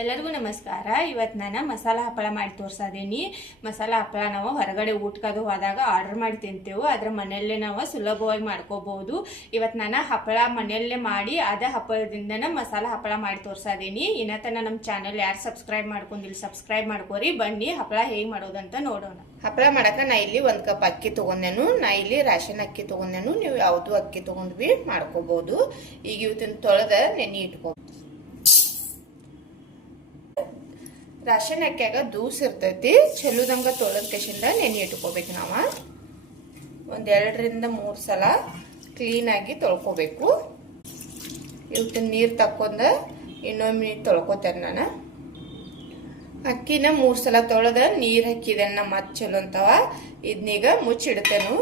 ಎಲ್ಲರಿಗೂ ನಮಸ್ಕಾರ. ಇವತ್ತು ನಾನು ಮಸಾಲ ಹಪ್ಪಳ ಮಾಡಿ ತೋರಿಸಿದ್ದೀನಿ. ಮಸಾಲ ಹಪ್ಪಳ ನಾವು ಹೊರಗಡೆ ಊಟಕ್ಕದು ಹೋದಾಗ ಆರ್ಡರ್ ಮಾಡಿ ತಿಂತೇವೆ, ಅದರ ಮನೆಯಲ್ಲೇ ನಾವು ಸುಲಭವಾಗಿ ಮಾಡ್ಕೋಬಹುದು. ಇವತ್ತು ನಾನು ಹಪ್ಪಳ ಮನೆಯಲ್ಲೇ ಮಾಡಿ ಅದೇ ಹಪ್ಪಳದಿಂದ ಮಸಾಲ ಹಪ್ಪಳ ಮಾಡಿ ತೋರಿಸಿದ್ದೀನಿ. ಇನ್ನತನ ನಮ್ಮ ಚಾನೆಲ್ ಯಾರು ಸಬ್ಸ್ಕ್ರೈಬ್ ಮಾಡ್ಕೊಂಡಿಲ್ಲ ಸಬ್ಸ್ಕ್ರೈಬ್ ಮಾಡ್ಕೋರಿ. ಬನ್ನಿ ಹಪ್ಪಳ ಹೇಗೆ ಮಾಡೋದಂತ ನೋಡೋಣ. ಹಪ್ಪಳ ಮಾಡಕ್ಕೆ ನಾ ಇಲ್ಲಿ 1 ಕಪ್ ಅಕ್ಕಿ ತೊಗೊಂಡೆನು. ನಾ ಇಲ್ಲಿ ರೇಷನ್ ಅಕ್ಕಿ ತೊಗೊಂಡೆನು. ನೀವು ಯಾವುದು ಅಕ್ಕಿ ತೊಗೊಂಡ್ವಿ ಮಾಡ್ಕೋಬಹುದು. ಈಗ ಇವತ್ತಿನ ತೊಳೆದ ನೆನೆ ಇಟ್ಕೋ. ರಾಶನ್ ಅಕ್ಕಿಯಾಗ ದೂಸ್ ಇರ್ತೈತಿ, ಚಲೋದಂಗ ತೊಳೆದ ಕಸಿಂದ ನೆನೆ ಇಟ್ಕೋಬೇಕು. ನಾವು 2 ರಿಂದ 3 ಸಲ ಕ್ಲೀನ್ ಆಗಿ ತೊಳ್ಕೋಬೇಕು. ಇವತ್ತಿನ ನೀರು ತಕ್ಕೊಂಡ ಇನ್ನೊಮ್ಮೆ ತೊಳ್ಕೊತೇನೆ ನಾನು. ಅಕ್ಕಿನ 3 ಸಲ ತೊಳೆದ ನೀರು ಹಾಕಿದೆನ್ನ ಮತ್ತೆ ಚಲೋ ಅಂತವ. ಇದನ್ನೀಗ ಮುಚ್ಚಿಡ್ತೇನು.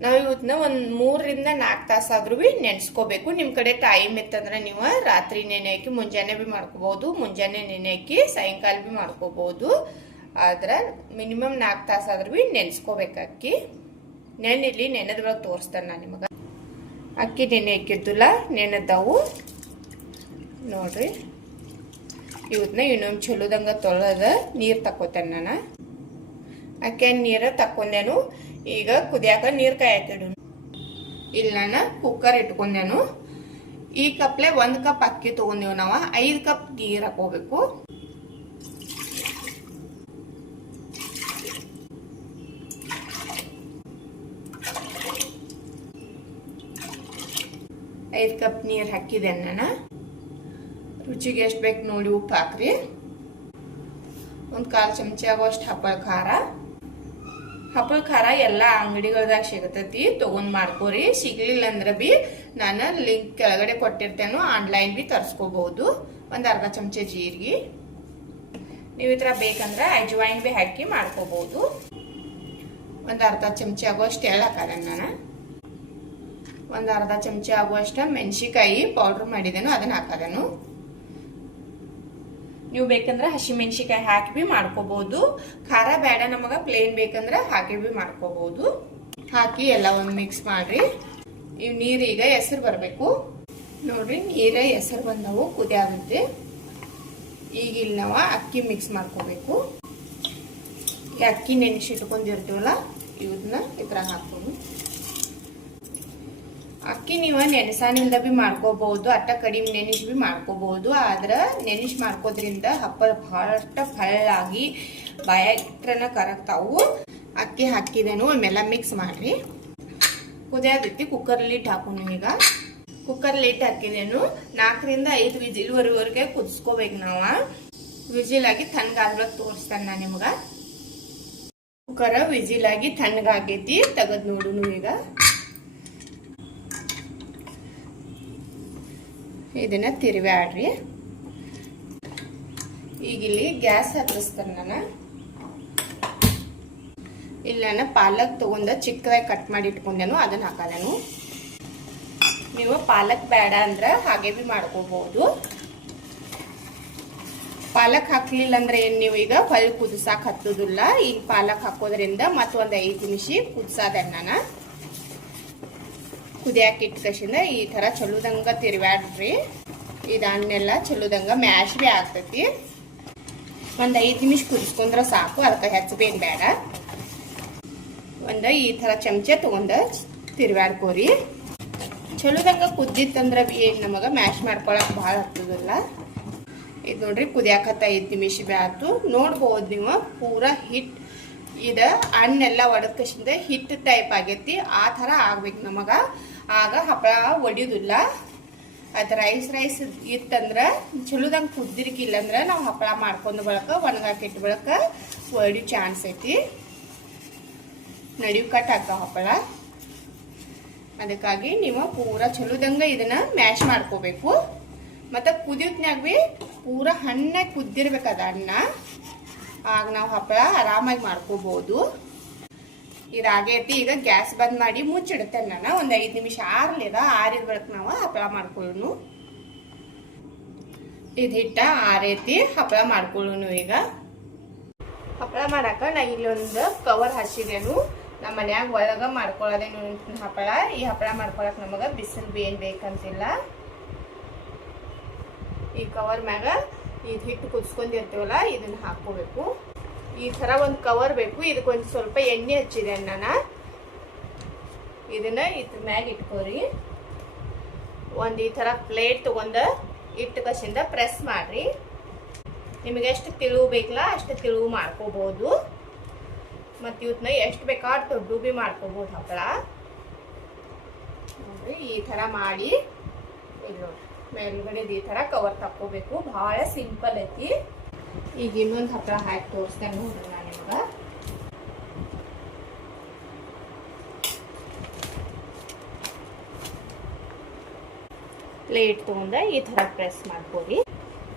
ನಾವು ಇವತ್ತನ್ನ 3 ರಿಂದ 4 ತಾಸಾದ್ರೂ ನೆನೆಸ್ಕೋಬೇಕು. ನಿಮ್ಮ ಕಡೆ ಟೈಮ್ ಇತ್ತಂದ್ರೆ ನೀವು ರಾತ್ರಿ ನೆನೆ ಹಾಕಿ ಮುಂಜಾನೆ ಬಿ ಮಾಡ್ಕೋಬಹುದು, ಮುಂಜಾನೆ ನೆನೆ ಹಾಕಿ ಸಾಯಂಕಾಲ ಬಿ ಮಾಡ್ಕೋಬಹುದು. ಆದ್ರೆ ಮಿನಿಮಮ್ 4 ತಾಸಾದ್ರೂ ನೆನೆಸ್ಕೋಬೇಕು. ಅಕ್ಕಿ ನೆನೆಲಿ ನೆನೆದ್ರೊಳಗೆ ತೋರಿಸ್ತೇನೆ ನಾನು ನಿಮಗೆ. ಅಕ್ಕಿ ನೆನೆ ಹಾಕಿದ್ದಿಲ್ಲ, ನೆನೆದವು ನೋಡ್ರಿ. ಇವತ್ತನ್ನ ಇನ್ನೊಂದು ಚಲೋದಂಗ ತೊಳೆದ ನೀರು ತಕ್ಕೋತೇನೆ ನಾನು. ಅಕ್ಕಿ ನೀರು ತಕ್ಕೊಂಡೇನು. ಈಗ ಕುದಿಯಾಕ ನೀರು ಕಾಯಕಿಡು. ಇಲ್ಲಿ ನಾನು ಕುಕ್ಕರ್ ಇಟ್ಕೊಂಡೇನು. ಈ ಕಪ್ಲೆ 1 ಕಪ್ ಅಕ್ಕಿ ತಗೊಂಡೇವು. ನಾವು 5 ಕಪ್ ನೀರು ಹಾಕೋಬೇಕು. ಐದು ಕಪ್ ನೀರು ಹಾಕಿದೆ ನಾನು. ರುಚಿಗೆ ಎಷ್ಟು ಬೇಕು ನೋಡಿ ಉಪ್ಪು ಹಾಕ್ರಿ. 1/4 ಚಮಚ ಆಗೋಷ್ಟು ಹಪ್ಪಳ ಖಾರ. ಹಪ್ಪಳ ಖಾರ ಎಲ್ಲ ಅಂಗಡಿಗಳದಾಗ ಸಿಗತೈತಿ, ತಗೊಂಡ್ ಮಾಡ್ಕೋರಿ. ಸಿಗ್ಲಿಲ್ಲ ಅಂದ್ರೆ ಬಿ ನಾನು ಲಿಂಕ್ ಕೆಳಗಡೆ ಕೊಟ್ಟಿರ್ತೇನೆ, ಆನ್ಲೈನ್ ಬಿ ತರಿಸ್ಕೋಬಹುದು. 1 ಅರ್ಧ ಚಮಚ ಜೀರಿಗೆ. ನೀವು ಈ ಥರ ಬೇಕಂದ್ರೆ ಅಜ್ವೈನ್ ಬಿ ಹಾಕಿ ಮಾಡ್ಕೋಬಹುದು. 1 ಅರ್ಧ ಚಮಚ ಆಗುವಷ್ಟು ಎಳ್ಳು ಹಾಕದೇನೆ ನಾನು. 1 ಅರ್ಧ ಚಮಚ ಆಗುವಷ್ಟು ಮೆಣಸಿಕಾಯಿ ಪೌಡರ್ ಮಾಡಿದೇನು, ಅದನ್ನ ಹಾಕದೇನು. ನೀವು ಬೇಕಂದ್ರೆ ಹಸಿ ಮೆಣಸಿಕಾಯಿ ಹಾಕಿ ಬಿ ಮಾಡ್ಕೋಬಹುದು. ಖಾರ ಬೇಡ ನಮಗ ಪ್ಲೇನ್ ಬೇಕಂದ್ರೆ ಹಾಕಿ ಬಿ ಮಾಡ್ಕೋಬಹುದು. ಹಾಕಿ ಎಲ್ಲ ಒಂದು ಮಿಕ್ಸ್ ಮಾಡ್ರಿ. ಇವ್ ನೀರು ಈಗ ಹೆಸರು ಬರಬೇಕು ನೋಡ್ರಿ. ನೀರ ಹೆಸರು ಬಂದವು, ಕುದಿ ಆಗುತ್ತೆ. ಈಗ ಇಲ್ಲಿ ನಾವು ಅಕ್ಕಿ ಮಿಕ್ಸ್ ಮಾಡ್ಕೋಬೇಕು. ಈ ಅಕ್ಕಿ ನೆನೆಸಿಟ್ಕೊಂಡಿರ್ತೀವಲ್ಲ ಇವನ್ನ ಈ ಥರ ಹಾಕೋದು. ಅಕ್ಕಿ ನೀವು ನೆನೆಸಾನಿಂದ ಬಿ ಮಾಡ್ಕೋಬಹುದು, ಅಟ್ಟ ಕಡಿಮೆ ನೆನೆಸಿ ಬಿ ಮಾಡ್ಕೋಬಹುದು. ಆದ್ರೆ ನೆನೆಸಿ ಮಾಡ್ಕೋದ್ರಿಂದ ಹಪ್ಪಳ ಬಹಳಷ್ಟು ಹಳ್ಳಾಗಿ ಬಾಯಿಟ್ರನ ಕರಗ್ತಾವು. ಅಕ್ಕಿ ಹಾಕಿದೇನು ಆಮೇಲೆ ಮಿಕ್ಸ್ ಮಾಡ್ರಿ. ಕುದಿಯಾದೈತಿ. ಕುಕ್ಕರ್ ಲಿಡ್ ಹಾಕೋನು. ಈಗ ಕುಕ್ಕರ್ ಲಿಡ್ ಹಾಕಿದೇನು. 4 ರಿಂದ 5 ವಿಜಿಲ್ವರೆಗೆ ಕುದಿಸ್ಕೋಬೇಕು ನಾವು. ವಿಜಿಲ್ ಆಗಿ ತಣ್ಣಗಾದ್ಮೇಲೆ ತೋರಿಸ್ತಾನೆ ನಾನು ನಿಮ್ಗ. ಕುಕ್ಕರ್ ವಿಜಿಲ್ ಆಗಿ ತಣ್ಣಗಾಗೈತಿ, ತೆಗೆದ್ ನೋಡುನು. ಈಗ ಇದನ್ನ ತಿರುವಾಡ್ರಿ. ಈಗ ಇಲ್ಲಿ ಗ್ಯಾಸ್ ಹತ್ತಿಸ್ತಾನೆ ನಾನು. ಇಲ್ಲಿ ನಾನು ಪಾಲಕ್ ತಗೊಂಡ ಚಿಕ್ಕದಾಗಿ ಕಟ್ ಮಾಡಿ ಇಟ್ಕೊಂಡೇನು, ಅದನ್ನ ಹಾಕದೇನು. ನೀವು ಪಾಲಕ್ ಬೇಡ ಅಂದ್ರೆ ಹಾಗೆ ಬಿ ಮಾಡ್ಕೋಬಹುದು. ಪಾಲಕ್ ಹಾಕ್ಲಿಲ್ಲ ಅಂದ್ರೆ ಏನ್ ನೀವು ಈಗ ಹೊಳ್ಳಿ ಕುದಿಸಾಕ್ ಹತ್ತೋದಿಲ್ಲ. ಈಗ ಪಾಲಕ್ ಹಾಕೋದ್ರಿಂದ ಮತ್ತೊಂದು 5 ನಿಮಿಷ ಕುದಿಸಾದೆ ನಾನು. ಕುದಿಯಾಕ ಇಟ್ಕಸಿಂದ ಈ ತರ ಚಲೋದಂಗ ತಿರುವಾಡ್ರಿ. ಇದನ್ನೆಲ್ಲ ಚಲೋದಂಗ ಮ್ಯಾಶ್ ಬಿ ಆಗ್ತೈತಿ. ಒಂದು 5 ನಿಮಿಷ ಕುದಿಸ್ಕೊಂಡ್ರೆ ಸಾಕು, ಅದಕ್ಕೆ ಹೆಚ್ಚಬೇನ್ ಬೇಡ. ಒಂದು ಈ ತರ ಚಮಚ ತಗೊಂಡ ತಿರುವಾಡ್ಕೋರಿ. ಚಲೋದಂಗ ಕುದ್ದಿತ್ತಂದ್ರೆ ಏನ್ ನಮಗ ಮ್ಯಾಶ್ ಮಾಡ್ಕೊಳಕ್ ಭಾಳ ಹತ್ತದಿಲ್ಲ. ಇದು ನೋಡ್ರಿ ಕುದಿಯಾಕತ್ತ 5 ನಿಮಿಷ ಬಿ ಆಯ್ತು. ನೋಡ್ಬೋದು ನೀವು ಪೂರಾ ಹಿಟ್ ಇದ ಹಣ್ಣೆಲ್ಲ ಒಡಕಸಿಂದ ಹಿಟ್ ಟೈಪ್ ಆಗೈತಿ. ಆ ಥರ ಆಗ್ಬೇಕು ನಮಗ. ಆಗ ಹಪ್ಪಳ ಒಡಿಯೋದಿಲ್ಲ. ಅದು ರೈಸ್ ಇತ್ತಂದ್ರೆ ಚಲೋದಂಗೆ ಕುದ್ದಿರ್ಕಿಲ್ಲ ಅಂದ್ರೆ ನಾವು ಹಪ್ಪಳ ಮಾಡ್ಕೊಂಡು ಬಳಕ ಒಣಗಾಕಿಟ್ಟು ಬಳಕ ಒಡಿಯೋ ಚಾನ್ಸ್ ಐತಿ. ನಡಿವು ಕಟ್ ಹಾಕೋ ಹಪ್ಪಳ. ಅದಕ್ಕಾಗಿ ನೀವು ಪೂರಾ ಚಲೋದಂಗ ಇದನ್ನ ಮ್ಯಾಶ್ ಮಾಡ್ಕೋಬೇಕು. ಮತ್ತು ಕುದಿಯೋತ್ನಾಗ ಬಿ ಪೂರಾ ಹಣ್ಣಾಗಿ ಕುದ್ದಿರ್ಬೇಕು ಅದ ಅನ್ನ. ಆಗ ನಾವು ಹಪ್ಪಳ ಆರಾಮಾಗಿ ಮಾಡ್ಕೋಬಹುದು. ಇದಾಗೈತಿ. ಈಗ ಗ್ಯಾಸ್ ಬಂದ್ ಮಾಡಿ ಮುಚ್ಚಿಡ್ತೇನೆ ನಾನು. ಒಂದು 5 ನಿಮಿಷ ಆರ್ಲಿದ. ಆರಿದ ಬಳಕ ನಾವು ಹಪ್ಪಳ ಮಾಡ್ಕೊಳ್ಳೋನು. ಇದು ಹಿಟ್ಟ ಆರೈತಿ, ಹಪ್ಪಳ ಮಾಡ್ಕೊಳ್ಳೋನು. ಈಗ ಹಪ್ಪಳ ಮಾಡಾಕ ನಾ ಇಲ್ಲೊಂದು ಕವರ್ ಹಚ್ಚಿದೇನು. ನಮ್ಮ ಮನ್ಯಾಗ ಒಳಗ ಮಾಡ್ಕೊಳ್ಳೋದೇನು ಹಪ್ಪಳ. ಈ ಹಪ್ಪಳ ಮಾಡ್ಕೊಳಕ್ ನಮಗ ಬಿಸಿಲು ಬಿ ಏನ್ ಬೇಕಂತಿಲ್ಲ. ಈ ಕವರ್ ಮ್ಯಾಗ ಇದು ಹಿಟ್ಟು ಕುದಿಸ್ಕೊಂಡಿರ್ತೀವಲ್ಲ ಇದನ್ನ ಹಾಕೋಬೇಕು. ಈ ಥರ ಒಂದು ಕವರ್ ಬೇಕು. ಇದಕ್ಕೊಂದು ಸ್ವಲ್ಪ ಎಣ್ಣೆ ಹಚ್ಚಿದೆ ನಾನು. ಇದನ್ನ ಇದ್ರ ಮ್ಯಾಗ ಇಟ್ಕೋರಿ. ಒಂದು ಈ ಥರ ಪ್ಲೇಟ್ ತಗೊಂಡು ಇಟ್ಟು ಕಸಿಂದ ಪ್ರೆಸ್ ಮಾಡ್ರಿ. ನಿಮಗೆ ಎಷ್ಟು ತಿಳುವು ಬೇಕಲ್ಲ ಅಷ್ಟು ತಿಳುವು ಮಾಡ್ಕೋಬಹುದು. ಮತ್ತು ಇವತ್ತನ್ನ ಎಷ್ಟು ಬೇಕಾದ್ರೆ ದೊಡ್ಡ ಭೀ ಮಾಡ್ಕೋಬಹುದು ಹಪ್ಪಳ. ನೋಡ್ರಿ ಈ ಥರ ಮಾಡಿ ಇಲ್ಲಿ ನೋಡ್ರಿ ಮೇಲ್ಗಡೆ ಈ ಥರ ಕವರ್ ತಕ್ಕೋಬೇಕು. ಭಾಳ ಸಿಂಪಲ್ ಐತಿ. ಈಗ ಇನ್ನೊಂದು ಹಪ್ಪಳ ಹಾಕಿ ತೋರಿಸ್ತೇನೆ ನೋಡ್ರಿ ನಾನು ನಿಮ್ಗೆ. ಪ್ಲೇಟ್ ತಗೊಂಡ ಈ ಥರ ಪ್ರೆಸ್ ಮಾಡ್ಕೋರಿ.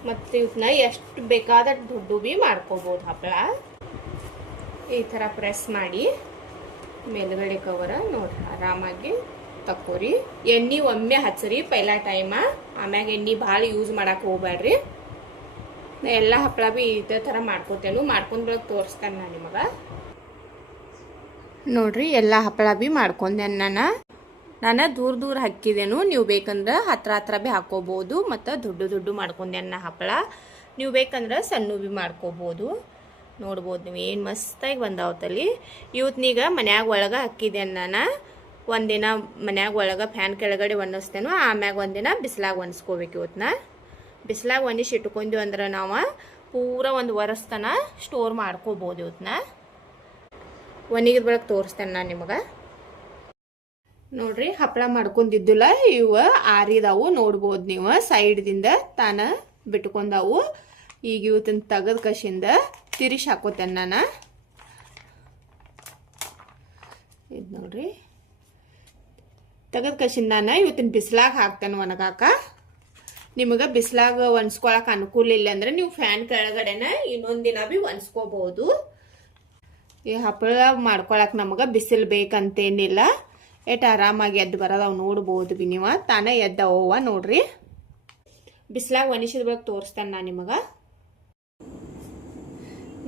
ಮತ್ತು ಇವನ್ನ ಎಷ್ಟು ಬೇಕಾದ ದೊಡ್ಡ ಭೀ ಮಾಡ್ಕೋಬೋದು ಹಪ್ಪಳ. ಈ ಥರ ಪ್ರೆಸ್ ಮಾಡಿ ಮೇಲ್ಗಡೆ ಕವರ ನೋಡ್ರಿ ಆರಾಮಾಗಿ ತಕ್ಕೋರಿ. ಎಣ್ಣೆ ಒಮ್ಮೆ ಹಚ್ಚರಿ ಪೈಲಾ ಟೈಮ. ಆಮ್ಯಾಗ ಎಣ್ಣೆ ಭಾಳ ಯೂಸ್ ಮಾಡಕ್ಕೆ ಹೋಗ್ಬೇಡ್ರಿ. ನಾ ಎಲ್ಲ ಹಪ್ಪಳ ಭೀ ಇದೇ ಥರ ಮಾಡ್ಕೋತೇನು. ಮಾಡ್ಕೊಂಡು ಬೆಳಗ್ಗೆ ತೋರಿಸ್ತೇನೆ ನಾನು ನಿಮಗೆ. ನೋಡ್ರಿ ಎಲ್ಲ ಹಪ್ಪಳ ಭೀ ಮಾಡ್ಕೊಂಡೆ ನಾನು ದೂರ ದೂರ ಹಾಕಿದೇನು. ನೀವು ಬೇಕಂದ್ರೆ ಹತ್ರ ಹತ್ರ ಭೀ ಹಾಕೋಬೋದು. ಮತ್ತು ದೊಡ್ಡ ಮಾಡ್ಕೊಂಡೆ ಹಪ್ಪಳ. ನೀವು ಬೇಕಂದ್ರೆ ಸಣ್ಣ ಭೀ ಮಾಡ್ಕೋಬೋದು. ನೋಡ್ಬೋದು ನೀವು ಏನು ಮಸ್ತಾಗಿ ಬಂದಾವತ್ತಲ್ಲಿ. ಇವತ್ತಿನೀಗ ಮನ್ಯಾಗ ಒಳಗೆ ಹಾಕಿದೆ ನಾನು. ಒಂದಿನ ಮನ್ಯಾಗ ಒಳಗೆ ಫ್ಯಾನ್ ಕೆಳಗಡೆ ಒಣಗಿಸ್ತೇನೋ. ಆಮ್ಯಾಗ ಒಂದಿನ ಬಿಸಿಲಾಗ ಒಣಸ್ಕೋಬೇಕು. ಇವತ್ತನ್ನ ಬಿಸಿಲಾಗ ಒಣಗಿಸಿ ಇಟ್ಕೊಂಡ್ವಿ ಅಂದ್ರೆ ನಾವು ಪೂರ ಒಂದು ವರ್ಷತನ ಸ್ಟೋರ್ ಮಾಡ್ಕೋಬೋದು. ಇವತ್ತನ್ನ ಒಣಗಿದ ಬೆಳಗ್ಗೆ ತೋರಿಸ್ತೇನೆ ನಾನು ನಿಮಗೆ. ನೋಡ್ರಿ ಹಪ್ಪಳ ಮಾಡ್ಕೊಂಡಿದ್ದಿಲ್ಲ ಇವ ಆರಿದಾವು. ನೋಡ್ಬೋದು ನೀವು ಸೈಡ್ದಿಂದ ತಾನ ಬಿಟ್ಕೊಂಡಾವು. ಈಗ ಇವತ್ತಿನ ತೆಗೆದ ಕಸಿಂದ ತಿರಿಸಿ ಹಾಕೋತೇನೆ ನಾನು. ಇದು ನೋಡ್ರಿ ತೆಗೆದ ಕಸಿಂದ ನಾನು ಇವತ್ತಿನ ಬಿಸಿಲಾಗ ಹಾಕ್ತೇನೆ ಒಣಗಾಕ. ನಿಮಗೆ ಬಿಸಿಲಾಗ ಒಣಸ್ಕೊಳಕ್ಕೆ ಅನುಕೂಲ ಇಲ್ಲ ಅಂದ್ರೆ ನೀವು ಫ್ಯಾನ್ ಕೆಳಗಡೆನ ಇನ್ನೊಂದು ದಿನ ಭೀ ಒಣಸ್ಕೋಬಹುದು. ಈ ಹಪ್ಪಳ ಮಾಡ್ಕೊಳಕ್ಕೆ ನಮಗೆ ಬಿಸಿಲು ಬೇಕಂತೇನಿಲ್ಲ. ಎಷ್ಟು ಆರಾಮಾಗಿ ಎದ್ದು ಬರೋದವು ನೋಡ್ಬೋದು ಭೀ ನೀವು. ತಾನೇ ಎದ್ದವ ನೋಡ್ರಿ. ಬಿಸಿಲಾಗ ಒಣಸಿದ ಬೆಳಗ್ಗೆ ತೋರಿಸ್ತೇನೆ ನಾನು ನಿಮಗೆ.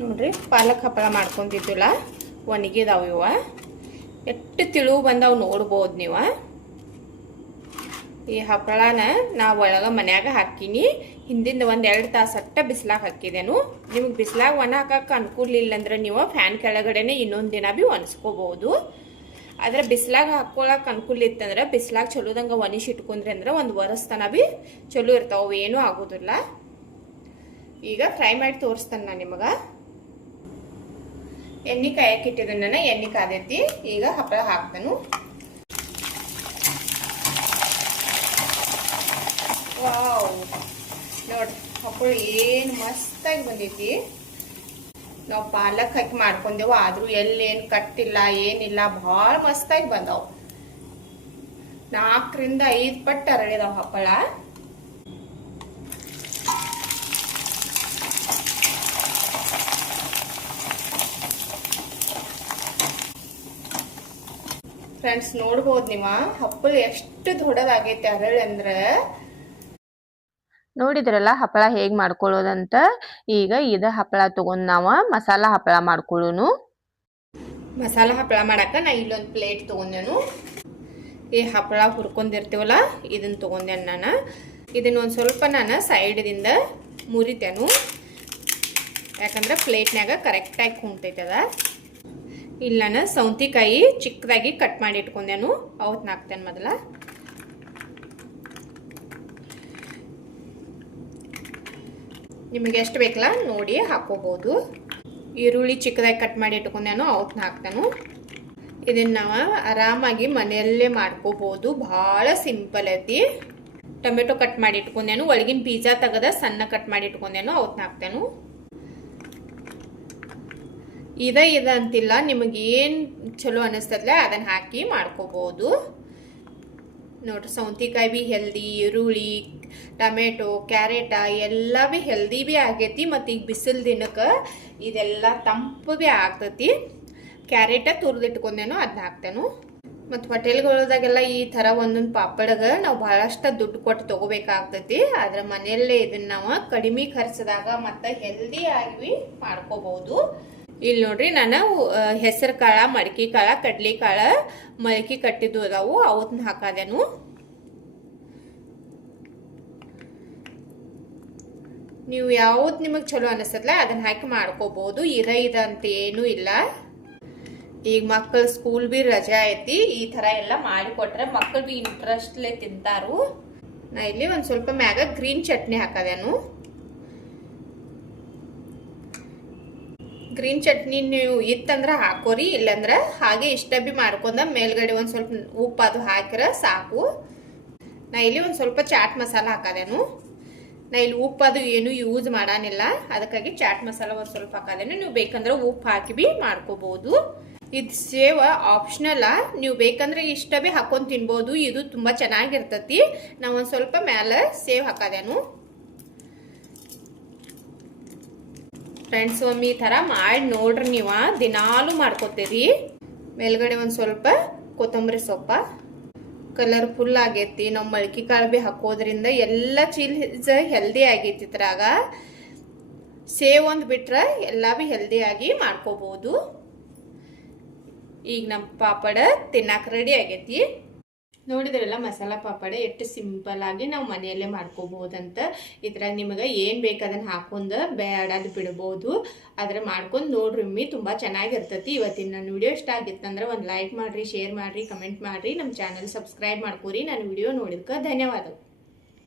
ನೋಡ್ರಿ ಪಾಲಕ್ ಹಪ್ಪಳ ಮಾಡ್ಕೊಂಡಿದ್ದಿಲ್ಲ ಒಣಗಿದಾವ. ಇವ ಎಷ್ಟು ತಿಳುವು ಬಂದಾವು ನೋಡ್ಬೋದು ನೀವು. ಈ ಹಪ್ಪಳನ ನಾ ಒಳಗೆ ಮನ್ಯಾಗ ಹಾಕಿನಿ. ಹಿಂದಿಂದ ಒಂದು 2 ತಾಸು ಅಟ್ಟ ಬಿಸಿಲಾಗ ಹಾಕಿದೇನು. ನಿಮಗೆ ಬಿಸಿಲಾಗ ಒಣ ಹಾಕಕ್ಕೆ ಅನುಕೂಲ ಇಲ್ಲ ಅಂದ್ರೆ ನೀವು ಫ್ಯಾನ್ ಕೆಳಗಡೆನೆ ಇನ್ನೊಂದು ದಿನ ಭೀ ಒಣಸ್ಕೋಬಹುದು. ಆದ್ರೆ ಬಿಸಿಲಾಗ ಹಾಕೊಳಕ್ಕೆ ಅನುಕೂಲ ಇತ್ತಂದ್ರೆ ಬಿಸಿಲಾಗ ಚಲೋದಂಗೆ ಒಣಸಿ ಇಟ್ಕೊಂಡ್ರಿ ಅಂದ್ರೆ ಒಂದು ವರ್ಷತನ ಭೀ ಚಲೋ ಇರ್ತಾವೆ. ಏನೂ ಆಗೋದಿಲ್ಲ. ಈಗ ಫ್ರೈ ಮಾಡಿ ತೋರಿಸ್ತೇನೆ ನಾನು ನಿಮಗೆ. ಎಣ್ಣೆ ಕಾಯಕ್ಕೆ ಇಟ್ಟಿದ್ದೀನಿ ನಾನು. ಎಣ್ಣೆ ಕಾದೈತಿ. ಈಗ ಹಪ್ಪಳ ಹಾಕ್ತೇನೆ. ವಾವ್ ನೋಡ್ರಿ ಹಪ್ಪಳ ಏನು ಮಸ್ತಾಗಿ ಬಂದೈತಿ. ನಾವು ಪಾಲಕ್ ಹಾಕಿ ಮಾಡ್ಕೊಂಡೆವು. ಆದ್ರೂ ಎಲ್ಲೇನು ಕಟ್ಟಿಲ್ಲ ಏನಿಲ್ಲ. ಭಾಳ ಮಸ್ತಾಗಿ ಬಂದಾವು. 4 ರಿಂದ 5 ಪಟ್ಟು ಅರಳಿದಾವ ಹಪ್ಪಳ. ಫ್ರೆಂಡ್ಸ್ ನೋಡ್ಬೋದು ನೀವು ಹಪ್ಪಳ ಎಷ್ಟು ದೊಡ್ಡದಾಗೈತೆ ಅರಳಿ ಅಂದ್ರೆ. ನೋಡಿದ್ರಲ್ಲ ಹಪ್ಪಳ ಹೇಗೆ ಮಾಡ್ಕೊಳ್ಳೋದಂತ. ಈಗ ಇದ ಹಪ್ಪಳ ತಗೊಂಡು ನಾವು ಮಸಾಲ ಹಪ್ಪಳ ಮಾಡ್ಕೊಳ್ಳೋನು. ಮಸಾಲ ಹಪ್ಪಳ ಮಾಡಕ್ಕೆ ನಾ ಇಲ್ಲೊಂದು ಪ್ಲೇಟ್ ತೊಗೊಂಡೆನು. ಈ ಹಪ್ಪಳ ಹುರ್ಕೊಂಡಿರ್ತೀವಲ್ಲ ಇದನ್ನು ತೊಗೊಂಡೆನು ನಾನು. ಇದನ್ನೊಂದು ಸ್ವಲ್ಪ ನಾನು ಸೈಡ್ದಿಂದ ಮುರಿತೇನು. ಯಾಕಂದ್ರೆ ಪ್ಲೇಟ್ನಾಗ ಕರೆಕ್ಟಾಗಿ ಕುಂತೈತದ. ಇಲ್ಲಿ ನಾನು ಸೌಂತಿಕಾಯಿ ಚಿಕ್ಕದಾಗಿ ಕಟ್ ಮಾಡಿ ಇಟ್ಕೊಂಡೆನು. ಅವತ್ತು ಹಾಕ್ತೇನೆ ಮೊದಲ. ನಿಮಗೆ ಎಷ್ಟು ಬೇಕಲ್ಲ ನೋಡಿ ಹಾಕೋಬಹುದು. ಈರುಳ್ಳಿ ಚಿಕ್ಕದಾಗಿ ಕಟ್ ಮಾಡಿ ಇಟ್ಕೊಂಡೇನು ಅವತ್ತು ಹಾಕ್ತಾನು. ಇದನ್ನ ನಾವು ಆರಾಮಾಗಿ ಮನೆಯಲ್ಲೇ ಮಾಡ್ಕೋಬಹುದು. ಭಾಳ ಸಿಂಪಲ್ ಐತಿ. ಟೊಮೆಟೊ ಕಟ್ ಮಾಡಿ ಇಟ್ಕೊಂಡೇನು. ಒಳಗಿನ ಪಿಜ್ಜಾ ತೆಗೆದ ಸಣ್ಣ ಕಟ್ ಮಾಡಿ ಇಟ್ಕೊಂಡೇನು ಅವತ್ತು ಹಾಕ್ತೇನು. ಇದ ಅಂತಿಲ್ಲ. ನಿಮಗೆ ಏನು ಚಲೋ ಅನಿಸ್ತದಲ್ಲ ಅದನ್ನ ಹಾಕಿ ಮಾಡ್ಕೋಬಹುದು. ನೋಡ್ರಿ ಸೌಂತಿಕಾಯಿ ಭೀ ಹೆಲ್ದಿ, ಈರುಳ್ಳಿ, ಟೊಮೆಟೊ, ಕ್ಯಾರೆಟ ಎಲ್ಲ ಭೀ ಹೆಲ್ದಿ ಭೀ ಆಗೈತಿ. ಮತ್ತು ಈಗ ಬಿಸಿಲು ದಿನಕ್ಕೆ ಇದೆಲ್ಲ ತಂಪು ಭೀ ಆಗ್ತೈತಿ. ಕ್ಯಾರೆಟ ತುರಿದಿಟ್ಕೊಂಡೇನೋ ಅದನ್ನ ಹಾಕ್ತೇನು. ಮತ್ತು ಹೋಟೆಲ್ಗಳದಾಗೆಲ್ಲ ಈ ಥರ ಒಂದೊಂದು ಪಾಪಡ್ಗೆ ನಾವು ಭಾಳಷ್ಟು ದುಡ್ಡು ಕೊಟ್ಟು ತೊಗೋಬೇಕಾಗ್ತೈತಿ. ಆದ್ರೆ ಮನೆಯಲ್ಲೇ ಇದನ್ನ ನಾವು ಕಡಿಮೆ ಖರ್ಚದಾಗ ಮತ್ತು ಹೆಲ್ದಿ ಆಗಿ ಮಾಡ್ಕೋಬಹುದು. ಇಲ್ಲಿ ನೋಡ್ರಿ ನಾನು ಹೆಸರು ಕಾಳ, ಮಡಕಿ ಕಾಳ, ಕಡ್ಲಿ ಕಾಳ ಮೊಳಕೆ ಕಟ್ಟಿದ್ದು ಅದಾವು ಅವತ್ತನ್ನ ಹಾಕಾದೇನು. ನೀವು ಯಾವ್ದು ನಿಮಗೆ ಚಲೋ ಅನಿಸ್ತಲ್ಲ ಅದನ್ನ ಹಾಕಿ ಮಾಡ್ಕೋಬಹುದು. ಇದ ಅಂತ ಏನೂ ಇಲ್ಲ. ಈಗ ಮಕ್ಕಳು ಸ್ಕೂಲ್ ಬಿ ರಜೆ ಐತಿ, ಈ ತರ ಎಲ್ಲ ಮಾಡಿಕೊಟ್ರೆ ಮಕ್ಕಳು ಬಿ ಇಂಟ್ರೆಸ್ಟ್ಲೆ ತಿಂತಾರು. ನಾ ಇಲ್ಲಿ ಒಂದ್ ಸ್ವಲ್ಪ ಮ್ಯಾಗ ಗ್ರೀನ್ ಚಟ್ನಿ ಹಾಕದೇನು. ಗ್ರೀನ್ ಚಟ್ನಿ ನೀವು ಇತ್ತಂದ್ರ ಹಾಕೋರಿ, ಇಲ್ಲಂದ್ರ ಹಾಗೆ ಇಷ್ಟ ಬಿ ಮಾಡ್ಕೊಂಡ ಮೇಲ್ಗಡೆ ಒಂದ್ ಸ್ವಲ್ಪ ಉಪ್ಪು ಅದು ಹಾಕಿರ ಸಾಕು. ನಾ ಇಲ್ಲಿ ಒಂದ್ ಸ್ವಲ್ಪ ಚಾಟ್ ಮಸಾಲ ಹಾಕದೇನು. ನಾ ಇಲ್ಲಿ ಉಪ್ಪು ಅದು ಏನು ಯೂಸ್ ಮಾಡಾನಿಲ್ಲ, ಅದಕ್ಕಾಗಿ ಚಾಟ್ ಮಸಾಲ ಒಂದ್ ಸ್ವಲ್ಪ ಹಾಕದೇನು. ನೀವು ಬೇಕಂದ್ರೆ ಉಪ್ಪು ಹಾಕಿ ಬಿ ಮಾಡ್ಕೋಬಹುದು. ಇದು ಸೇವ್ ಆಪ್ಷನಲ್, ನೀವು ಬೇಕಂದ್ರೆ ಇಷ್ಟ ಬಿ ಹಾಕೊಂಡ್ ತಿನ್ಬೋದು. ಇದು ತುಂಬಾ ಚೆನ್ನಾಗಿರ್ತತಿ. ನಾ ಒಂದ್ ಸ್ವಲ್ಪ ಮ್ಯಾಲ ಸೇವ್ ಹಾಕದೇನು. ಫ್ರೆಂಡ್ಸ್ ಒಮ್ಮೆ ಈ ತರ ಮಾಡಿ ನೋಡ್ರಿ, ನೀವು ದಿನಾಲು ಮಾಡ್ಕೋತೀರಿ. ಮೇಲ್ಗಡೆ ಒಂದ್ ಸ್ವಲ್ಪ ಕೊತ್ತಂಬರಿ ಸೊಪ್ಪ, ಕಲರ್ಫುಲ್ ಆಗೈತಿ. ನಾವು ಮಳಕಿ ಕಾಳು ಬಿ ಹಾಕೋದ್ರಿಂದ ಎಲ್ಲ ಚೀಸ್ ಹೆಲ್ದಿ ಆಗೈತಿ. ಇದ್ರಾಗ ಸೇವ್ ಒಂದ್ ಬಿಟ್ರೆ ಎಲ್ಲ ಬಿ ಹೆಲ್ದಿ ಆಗಿ ಮಾಡ್ಕೋಬಹುದು. ಈಗ ನಮ್ಮ ಪಾಪಡ ತಿನ್ನಾಕ ರೆಡಿ ಆಗೈತಿ. ನೋಡಿದ್ರಲ್ಲ ಮಸಾಲಾ ಪಾಪಡ ಎಷ್ಟು ಸಿಂಪಲ್ ಆಗಿ ನಾವು ಮನೆಯಲ್ಲೇ ಮಾಡ್ಕೋಬಹುದಂತ. ಇದ್ರಾಗ ನಿಮಗೆ ಏನ್ ಬೇಕು ಅದನ್ನ ಹಾಕೊಂಡ್ ಬೇಡದ್ ಬಿಡ್ಬೋದು. ಆದ್ರೆ ಮಾಡ್ಕೊಂಡು ನೋಡ್ರಿ, ತುಂಬಾ ಚೆನ್ನಾಗಿರ್ತತಿ. ಇವತ್ತಿನ ನನ್ನ ವಿಡಿಯೋ ಇಷ್ಟ ಆಗಿತ್ತಂದ್ರೆ ಒಂದು ಲೈಕ್ ಮಾಡ್ರಿ, ಶೇರ್ ಮಾಡ್ರಿ, ಕಮೆಂಟ್ ಮಾಡ್ರಿ, ನಮ್ಮ ಚಾನಲ್ ಸಬ್ಸ್ಕ್ರೈಬ್ ಮಾಡ್ಕೋರಿ. ನನ್ನ ವಿಡಿಯೋ ನೋಡಿದ್ಕ ಧನ್ಯವಾದಗಳು.